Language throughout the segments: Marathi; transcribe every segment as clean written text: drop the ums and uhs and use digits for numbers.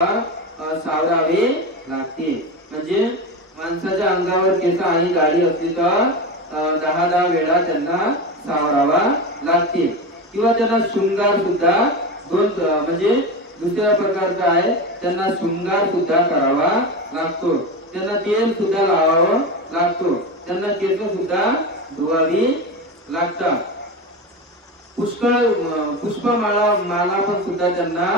सावरावे लागते। म्हणजे माणसाच्या अंगावर केस आणि दाढी असली तर 10 वेळा त्यांना सावरावा लागते। किंवा त्यांना शृंगार सुद्धा म्हणजे दुसऱ्या प्रकारचा आहे, त्यांना शृंगार सुद्धा करावा लागतो, त्यांना तेल सुद्धा लावावं लागतो, त्यांना केस सुद्धा धुवावी लागतात। पुष्पमाला पण सुद्धा त्यांना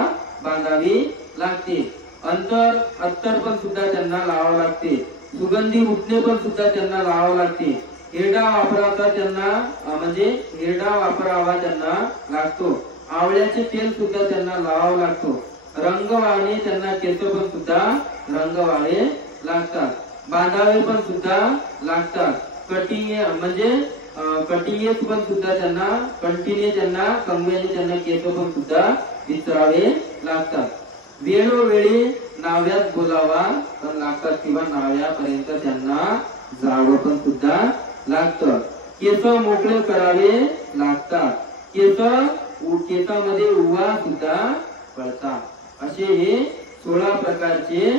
बांधावी लागते। अत्तर पण सुद्धा त्यांना लावावं लागते। सुगंधी उठणे पण सुद्धा त्यांना लावावं लागते। हेरडा वापरावा त्यांना लागतो। आवळ्याचे तेल सुद्धा त्यांना लावावं लागतो। रंग वाळणे त्यांना केस पण सुद्धा रंगवावे लागतात। बांधावे पण सुद्धा लागतात। कटिंगे पण सुद्धा त्यांना कंगव्याने त्यांना केस पण सुद्धा विचारावे लागतात। वेळोवेळी नाव्यात बोलावा पण लागतात किंवा नाव्यापर्यंत त्यांना जावं पण सुद्धा लागतं। केस मोकळे करावे लागतात। केसामध्ये उवा सुद्धा पडतात। असे हे 16 प्रकारचे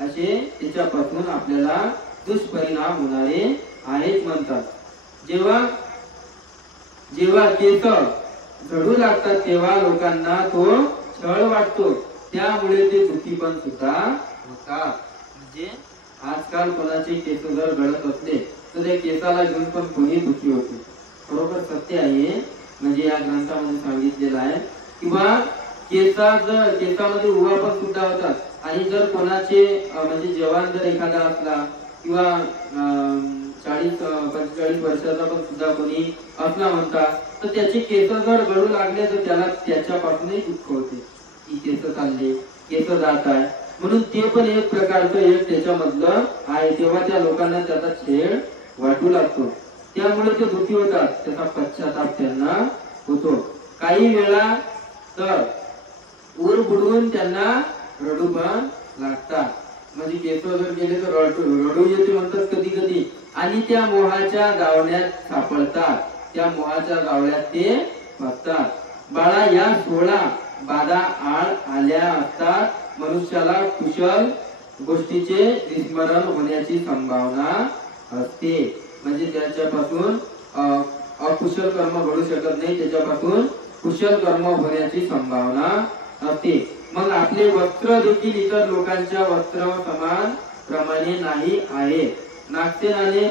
असे त्याच्यापासून आपल्याला दुष्परिणाम होणारे आहेत म्हणतात। जेव्हा केस झडू लागतात तेव्हा लोकांना तो छळ वाटतो, त्यामुळे ते दुखी पण सुद्धा होतात। म्हणजे आजकाल कोणाचे केस जर गळत असले तर त्या केसाला घेऊन पण कोणी दुखी होते। बरोबर सत्य आहे। म्हणजे या ग्रंथामध्ये सांगितलेलं आहे किंवा केसामध्ये उवा पण सुद्धा होतात। आणि जर कोणाचे म्हणजे जवान जर एखादा असला किंवा 40-45 वर्षाचा पण सुद्धा कोणी असला म्हणतात, तर त्याचे केस जर गळू लागले तर त्याला त्याच्यापासूनही दुःख होते की केस चालले, केस जात आहे, म्हणून ते पण एक प्रकारचं त्याच्यामधलं आहे। तेव्हा त्या लोकांना त्याचा छेड वाटू लागतो, त्यामुळे ते दुःखी होतात, त्याचा पश्चाताप त्यांना होतो। काही वेळा तर ऊर बुडवून त्यांना रडू पण लागतात। म्हणजे केस जर गेले तर रडू येते म्हणतात कधी कधी। आणि त्या मोहाच्या जावण्यात सापडतात, त्या मोहाच्या जावळ्यात ते फसतात। बाळा या 16 बाधा आड आल्या असतात मनुष्याला कुशल गोष्टीचे विस्मरण होण्याची संभावना असते। म्हणजे त्याच्यापासून अकुशल कर्म घडू शकत नाही, त्याच्यापासून कुशल कर्म होण्याची संभावना असते। मग आपले वस्त्र देखील इतर लोकांच्या वस्त्र समान प्रमाणे नाही आहे। नागसेनाने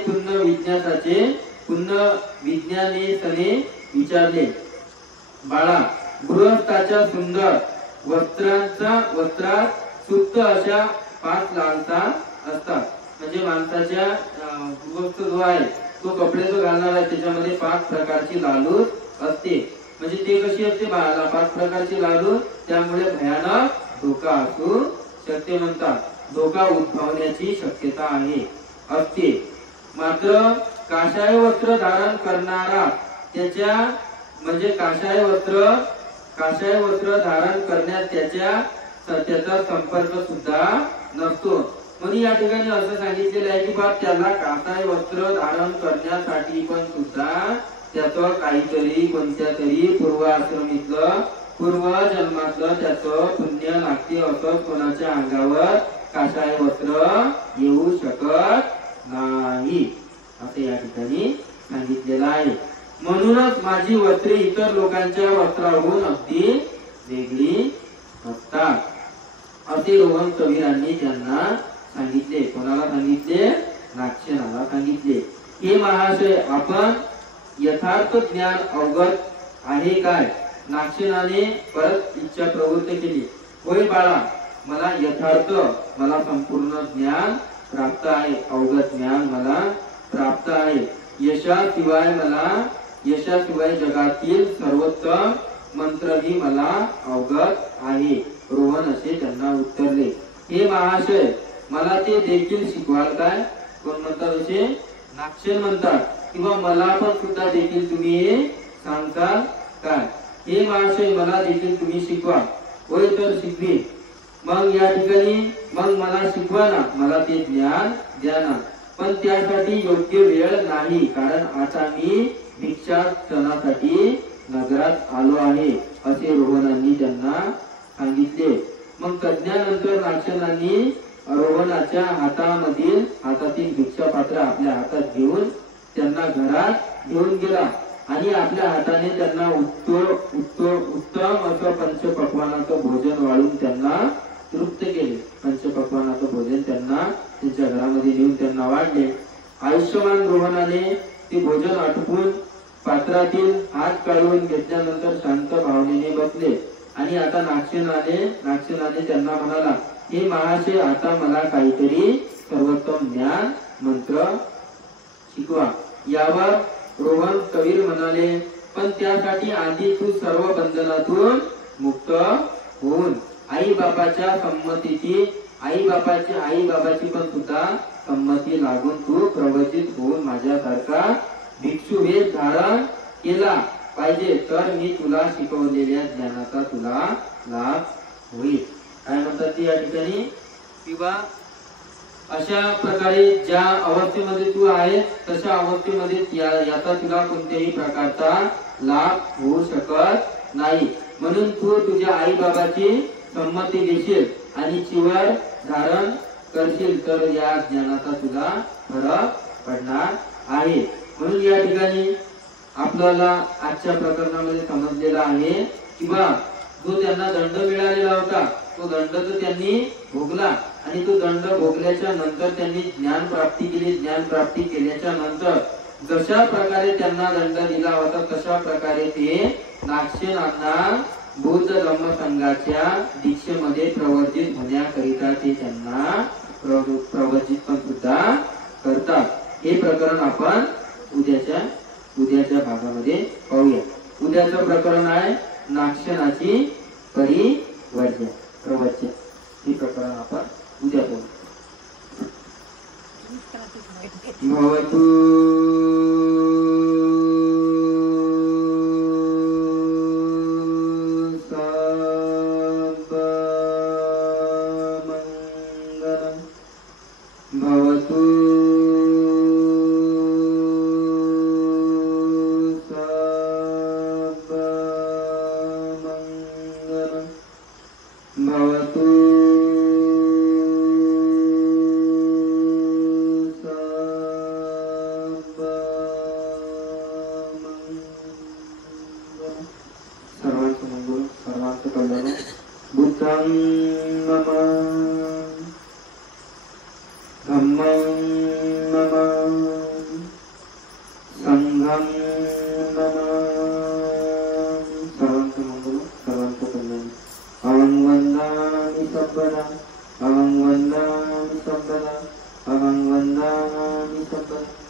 पुन्हा विज्ञानेसने विचारले, बाळा गृहस्थाच्या सुंदर वस्त्रात सुप्त अशा 5 लालसा असतात। म्हणजे माणसाच्या गृहस्थ जो आहे तो कपडे जो घालणार आहे त्याच्यामध्ये 5 प्रकारची लालूच असते। म्हणजे ते कशी असते 5 प्रकारची लालूच, त्यामुळे भयानक धोका असू शकते म्हणतात। धोका उद्भवण्याची शक्यता असते। मात्र काशाय वस्त्र धारण करणारा म्हणजे काशाय वस्त्र धारण करण्यात त्याचा संपर्क सुद्धा नसतो। म्हणून या ठिकाणी असं सांगितलेलं आहे की त्याला काशाय वस्त्र धारण करण्यासाठी पण सुद्धा त्याचं काहीतरी कोणत्या तरी पूर्वजन्मातलं त्याचं पुण्य लागते, असं कोणाच्या अंगावर काशाय वस्त्र येऊ शकत नाही, असे या ठिकाणी सांगितलेलं आहे। म्हणूनच माझी वस्त्रे इतर लोकांच्या वस्त्राहून अगदी वेगळी असतात, असे रोहन कबीरांनी त्यांना सांगितले। कोणाला सांगितले? नागसेनाला सांगितले। हे महाशय आपण यथार्थ ज्ञान अवगत आहे काय? नागसेनाने परत इच्छा प्रवृत्त केली। होय बाळा, मला संपूर्ण ज्ञान प्राप्त आहे, अवगत ज्ञान मला प्राप्त आहे। यशाशिवाय जगातील सर्वोत्तम मंत्रही मला अवगत आहे। रोहन असे त्यांना उत्तरले। हे महाशय, मला ते देखील शिकवाल काय? कोण म्हणतात असे? नागसेन म्हणतात, किंवा मला पण सुद्धा देखील तुम्ही सांगताल काय? हे महाशय, मला देखील तुम्ही शिकवा। होय तर शिकवी। मग या ठिकाणी मग मला शिकवा ना, मला ते ज्ञान द्या ना, पण त्यासाठी योग्य वेळ नाही, कारण आता मी भिक्षाटनासाठी नगरात आलो आहे, असे रोहनांनी त्यांना सांगितले। मग तज्ञानंतर नागसेनांनी रोहनाच्या हातातील भिक्षा पात्र आपल्या हातात घेऊन त्यांना घरात घेऊन गेला आणि आपल्या हाताने त्यांना उत्तम असं पंचपक्वानाचं भोजन वाढून त्यांना तृप्त केले. पंचपक्वानाचं भोजन त्यांना त्यांच्या घरामध्ये नेऊन त्यांना वाढले. आयुष्यमान रोहनाने ते भोजन आटपून पात्रातील हात काढून घेतल्यानंतर शांत भावनेने बसले आणि आता नागसेनाने त्यांना म्हणाला, हे महाशय, आता मला काहीतरी सर्वोत्तम ज्ञान मंत्र शिकवा. यावर रोहन कबीर म्हणाले, पण त्यासाठी आधी तू सर्व बंधनातून मुक्त होऊन आई बाबाची पण सुद्धा संमती लागून तू प्रवचित होऊन माझ्यासारखा भिक्षू वेश धारण केला पाहिजे, तर मी तुला शिकवलेल्या ज्ञानाचा तुला लाभ होईल. काय म्हणतात या ठिकाणी, किंवा अशा प्रकारे ज्या अवस्थेमध्ये तू आहे तशा अवस्थेमध्ये याचा तुला कोणत्याही प्रकारचा लाभ होऊ शकत नाही. म्हणून तू तुझ्या आई बाबाची संमती घेशील आणि चिवर धारण करशील तर या ज्ञानाचा तुला फरक पडणार आहे. म्हणून या ठिकाणी आपल्याला आजच्या प्रकरणामध्ये समजलेला आहे किंवा जो त्यांना दंड मिळालेला होता तो दंड तर त्यांनी भोगला आणि तो दंड भोगल्याच्या नंतर त्यांनी ज्ञान प्राप्ती केली. ज्ञान प्राप्ती केल्याच्या नंतर जशा प्रकारे त्यांना दंड दिला होता तशा प्रकारे ते नागसेनांना बौद्ध धम्म संघाच्या दीक्षेमध्ये प्रवर्जित होण्याकरिता ते त्यांना प्रवर्जित पण सुद्धा करतात. हे प्रकरण आपण उद्याच्या भागामध्ये पाहूया. उद्याचं प्रकरण आहे नागसेनाची प्रवचन. हे प्रकरण आपण उद्या पाहू. भवतु अहं वन्दामि संपदा